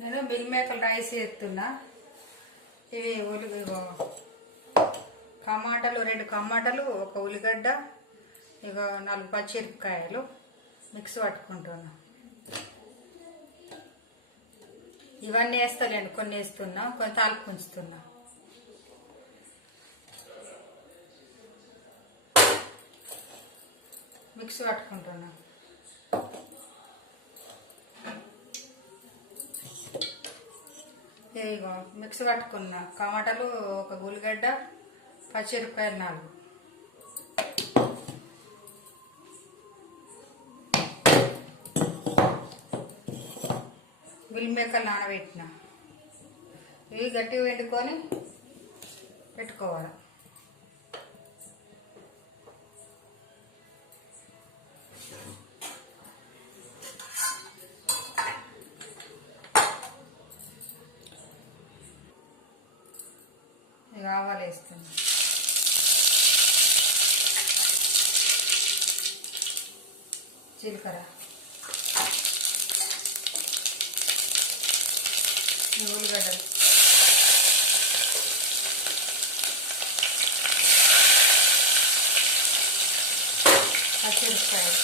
నేను meal maker rice చేస్తున్నా. ఇవి టమాటాలు 2 టమాటాలు, 1 ఉల్లిగడ్డ, ఇక 4 పచ్చిమిరపకాయలు మిక్స్ పట్టుకుంటున్నా. ఇవన్నీ వేస్తాలేండి, కొన్ని వేస్తున్నా, కొన్ని తాలింపు ఉంచుతున్నా. మిక్స్ పట్టుకుంటున్నా. ఇదిగో మిక్స్ పట్టుకున్నా. టమాటాలు 1 ఉల్లిగడ్డ, పచ్చిమిరపకాయలు 4. మిల్ మేకర్ నానబెట్టిన. ఇవి గట్టిగా వండుకొని పెట్టుకోవాలి. ఆవాలు వేస్తుంది. జీలకర్ర, ఉల్లిగడ్డలు, పచ్చిమిరపకాయలు,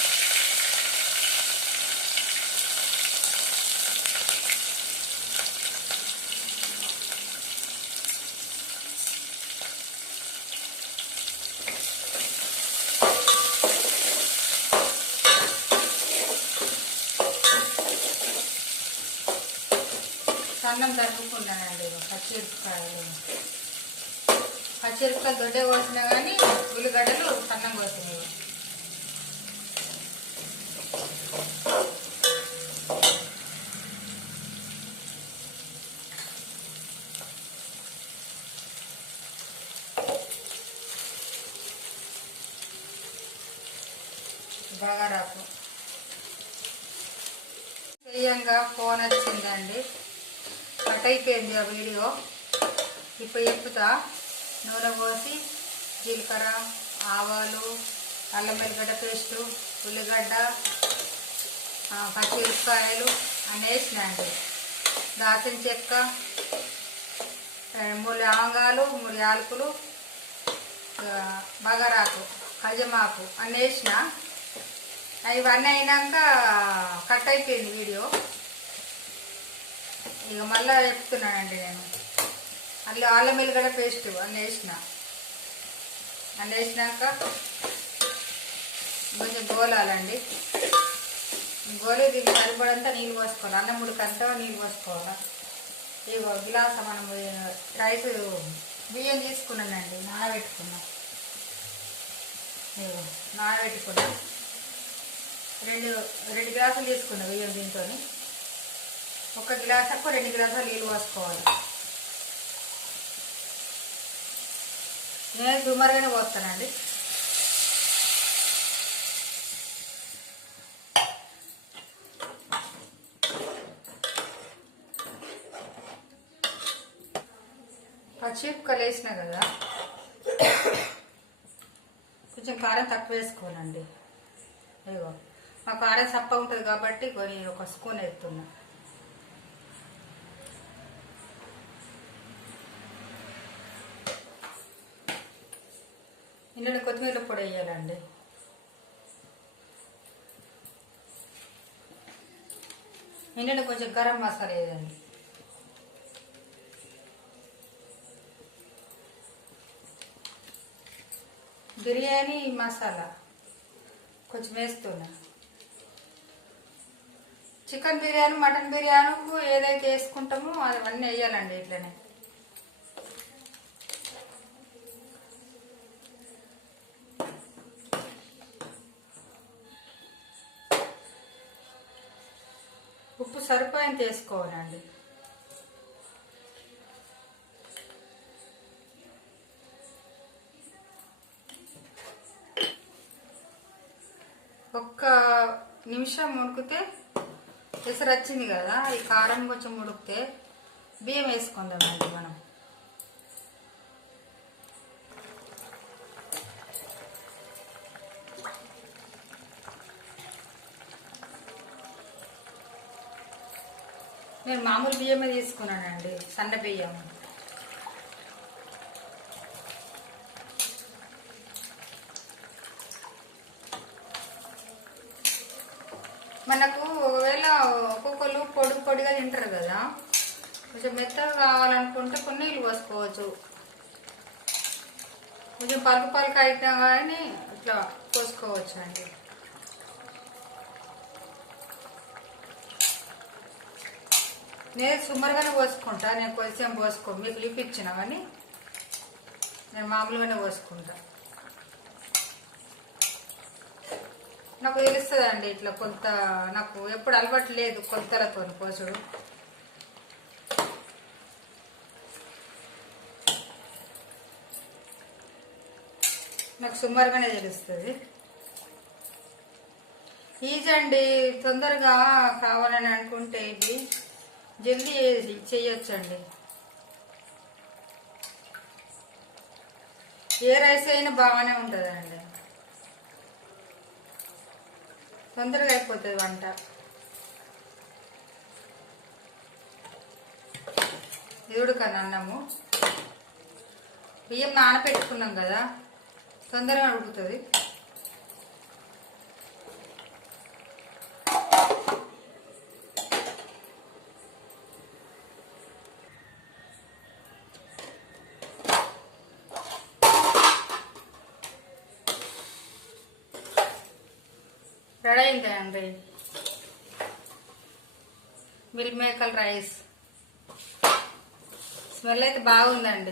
సన్నం తరుపుకున్నానండి. పచ్చిమిరపకాయలు దొడ్డే కోసినా కానీ ఉల్లిగడ్డలు సన్నం కోసినవి. బగారాకు చెయ్యంగా ఫోన్ వచ్చిందండి, కట్ అయిపోయింది ఆ వీడియో. ఇప్పుడు చెప్తా. నూనె పోసి జీలకర్ర, ఆవాలు, అల్లం వెల్లిగడ్డ పేస్టు, ఉల్లిగడ్డ, పచ్చిమిరపకాయలు అన్నీ వేసినాయండి. దాల్చిన చెక్క, 3 లవంగాలు, 3 యాలకులు, బగారాకు, కజమాకు అన్నీ వేసిన. ఇవన్నీ అయినాక కట్ అయిపోయింది వీడియో. ఇక మళ్ళీ చెప్తున్నానండి నేను. అందులో అల్లం వెల్లిగడ్డ పేస్ట్ అన్నీ వేసినాక కొంచెం గోలాలండి. గోలి దీనికి సరిపడంతా నీళ్ళు పోసుకోవాలి. అన్నం ఉడికంతా నీళ్ళు పోసుకోవాలి. ఇగో గ్లాస్ మనం రైస్ బియ్యం తీసుకున్నానండి, నానబెట్టుకున్నాం. ఇగో నానబెట్టుకున్నాం. 2 గ్లాసులు తీసుకున్నా బియ్యం. దీంతో 1 గ్లాసుకు 2 గ్లాసులు నీళ్ళు పోసుకోవాలి. నేను సుమారుగానే పోస్తానండి. పచ్చిమిరపకాయలు వేసినా కదా, కొంచెం కారం తక్కువ వేసుకోవాలండి. ఇగో మా కారం సప్ప ఉంటుంది కాబట్టి కొన్ని 1 స్పూన్ వేస్తున్నా. ఇందులో కొత్తిమీర పొడి వేయాలండి. ఇందులో కొంచెం గరం మసాలా వేయండి. బిర్యానీ మసాలా కొంచెం వేస్తున్నా. చికెన్ బిర్యానీ, మటన్ బిర్యానీకు ఏదైతే వేసుకుంటామో అవన్నీ వేయాలండి. ఇట్లనే ఉప్పు సరిపోయేంత వేసుకోవాలండి. ఒక్క నిమిషం ఉడికితే ఎసరు వచ్చింది కదా, ఈ కారం కొంచెం ఉడికితే బియ్యం వేసుకుందామండి మనం. నేను మామూలు బియ్యమే తీసుకున్నానండి, సన్న బియ్యం. మనకు ఒకవేళ ఒక్కొక్కరు పొడి పొడిగా తింటారు కదా, కొంచెం మెత్తగా కావాలనుకుంటే కొన్ని నీళ్ళు పోసుకోవచ్చు. కొంచెం పలుకు పలుకు అయినా కానీ ఇట్లా పోసుకోవచ్చు అండి. నేను సుమారుగానే పోసుకుంటా, నేను కొంచెం పోసుకో మీకు లిపిచ్చిన కానీ నేను మామూలుగానే పోసుకుంటా. నాకు తెలుస్తుందండి ఇట్లా కొంత, నాకు ఎప్పుడు అలవాటు లేదు కొలతలతో పోసుడు. నాకు సుమారుగానే తెలుస్తుంది. ఈజీ అండి, తొందరగా కావాలని అనుకుంటే ఇది జల్దీ చేయొచ్చండి. ఏ రైస్ అయినా బాగానే ఉంటుందండి, తొందరగా అయిపోతుంది వంట. దేవుడు కన్నా అన్నము బియ్యం నానబెట్టుకున్నాం కదా, తొందరగా ఉడుకుతుంది. రెడీ అయిందండి మిల్ మేకర్ రైస్. స్మెల్ అయితే బాగుందండి.